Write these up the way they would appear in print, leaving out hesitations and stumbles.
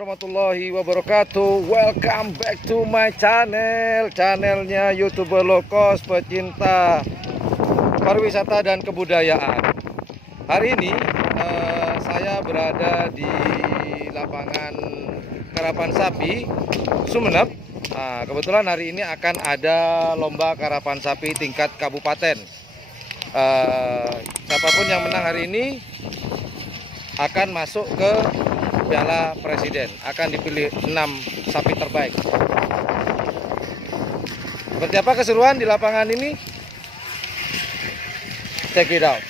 warahmatullahi wabarakatuh. Welcome back to my channelnya YouTuber low cost pecinta pariwisata dan kebudayaan. Hari ini saya berada di lapangan karapan sapi Sumeneb. Kebetulan hari ini akan ada lomba karapan sapi tingkat kabupaten. Siapapun yang menang hari ini akan masuk ke Piala Presiden, akan dipilih 6 sapi terbaik. Seperti apa keseruan di lapangan ini? Check it out.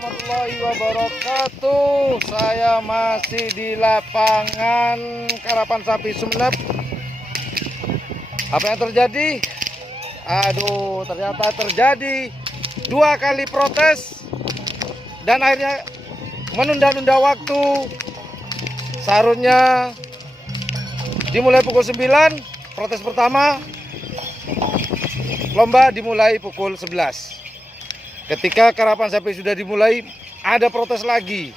warahmatullahi wabarakatuh. Saya masih di lapangan Karapan Sapi Sumeneb. Apa yang terjadi? Aduh, ternyata terjadi 2 kali protes dan akhirnya menunda-nunda waktu. Seharusnya dimulai pukul 9, protes pertama. Lomba dimulai pukul 11. Ketika Karapan Sapi sudah dimulai, ada protes lagi.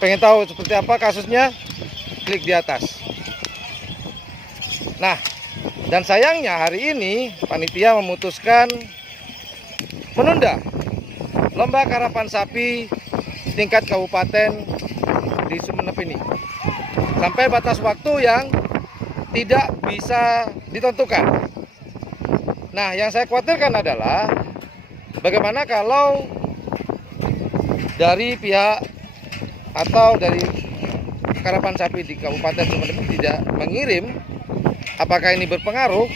Pengen tahu seperti apa kasusnya? Klik di atas. Nah, dan sayangnya hari ini panitia memutuskan menunda lomba Karapan Sapi tingkat kabupaten di Sumeneb ini sampai batas waktu yang tidak bisa ditentukan. Nah, yang saya khawatirkan adalah bagaimana kalau dari pihak atau dari Karapan Sapi di Kabupaten Sumeneb tidak mengirim, apakah ini berpengaruh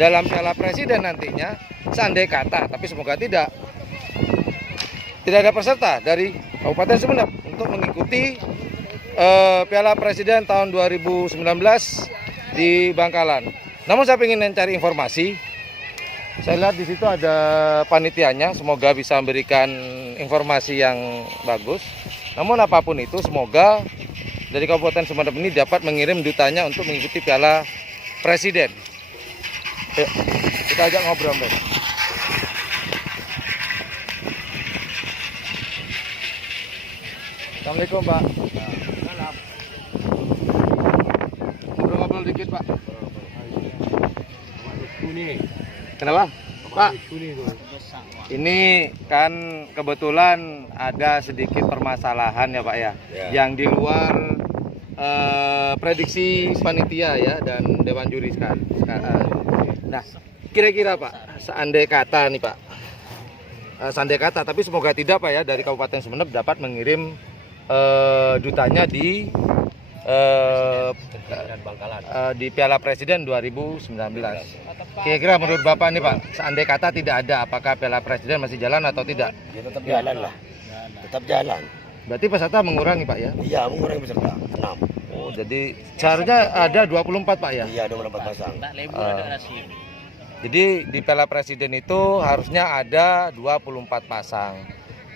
dalam Piala Presiden nantinya? Seandai kata, tapi semoga tidak ada peserta dari Kabupaten Sumeneb untuk mengikuti Piala Presiden tahun 2019 di Bangkalan. Namun saya ingin mencari informasi. Saya lihat di situ ada panitianya, semoga bisa memberikan informasi yang bagus. Namun apapun itu, semoga dari Kabupaten Sumeneb ini dapat mengirim dutanya untuk mengikuti Piala Presiden. Yuk, kita ajak ngobrol, Mbak. Assalamualaikum, Pak. Ngobrol-ngobrol dikit, Pak. Kenapa? Pak, ini kan kebetulan ada sedikit permasalahan ya Pak ya, yang di luar prediksi panitia ya dan Dewan Juri sekarang. Nah, kira-kira Pak, seandai kata nih Pak, seandai kata, tapi semoga tidak Pak ya, dari Kabupaten Sumeneb dapat mengirim dutanya di di Piala Presiden 2019. Kira-kira menurut Bapak nih Pak, seandai kata tidak ada, apakah Piala Presiden masih jalan atau tidak? Ya, tetap jalan lah, tetap jalan. Berarti peserta mengurangi Pak ya? Iya, mengurangi peserta 6. Oh, jadi seharusnya ada 24 Pak ya? Iya, 24 pasang. Jadi di Piala Presiden itu harusnya ada 24 pasang.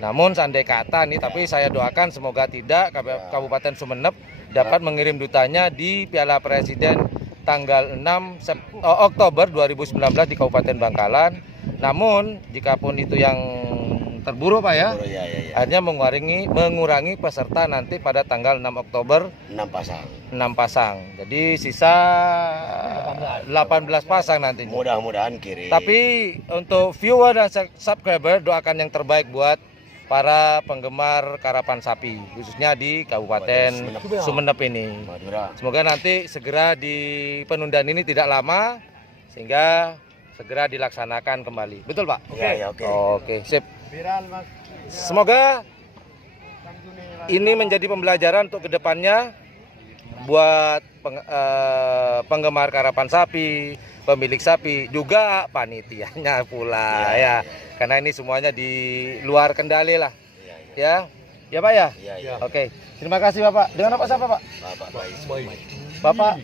Namun seandai kata nih, tapi saya doakan semoga tidak, Kabupaten Sumeneb dapat mengirim dutanya di Piala Presiden tanggal 6 Oktober 2019 di Kabupaten Bangkalan. Namun jikapun itu yang terburuk Pak ya, akhirnya mengurangi peserta nanti pada tanggal 6 Oktober 6 pasang. Jadi sisa 18 pasang nantinya. Mudah-mudahan kirim. Tapi untuk viewer dan subscriber, doakan yang terbaik buat para penggemar Karapan Sapi, khususnya di Kabupaten Sumeneb ini. Semoga nanti segera di penundaan ini tidak lama, sehingga segera dilaksanakan kembali. Betul Pak? Oke. Oke, sip. Semoga ini menjadi pembelajaran untuk kedepannya buat penggemar Karapan Sapi, pemilik sapi, juga panitianya pula ya. Karena ini semuanya di luar kendali lah. Ya Pak ya? Oke. Terima kasih Bapak. Dengan Bapak siapa Pak? Bapak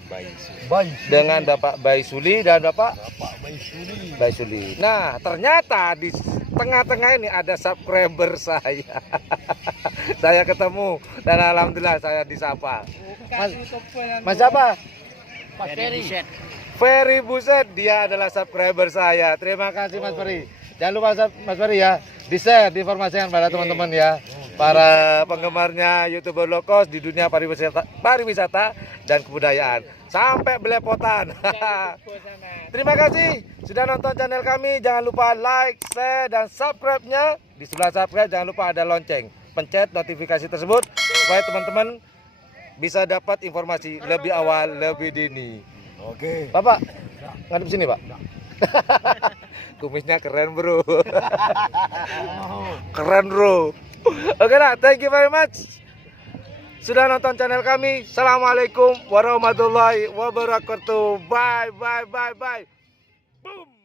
dengan Bapak Baisuli dan Bapak Baisuli. Nah, ternyata di tengah-tengah ini ada subscriber saya. Saya ketemu dan alhamdulillah saya disapa. Mas siapa? Mas Ferry Buset, dia adalah subscriber saya. Terima kasih Mas Ferry. Jangan lupa Mas Ferry ya, di-share, diinformasikan pada teman-teman ya, para penggemarnya YouTuber low cost di dunia pariwisata dan kebudayaan. Sampai belepotan. Terima kasih sudah nonton channel kami. Jangan lupa like, share, dan subscribe-nya. Di sebelah subscribe jangan lupa ada lonceng. Pencet notifikasi tersebut supaya teman-teman bisa dapat informasi lebih awal, lebih dini. Oke. Bapak, ngadep sini Pak. Kumisnya keren bro. Keren bro. Oke lah, thank you very much sudah nonton channel kami. Assalamualaikum warahmatullahi wabarakatuh. Bye. Boom.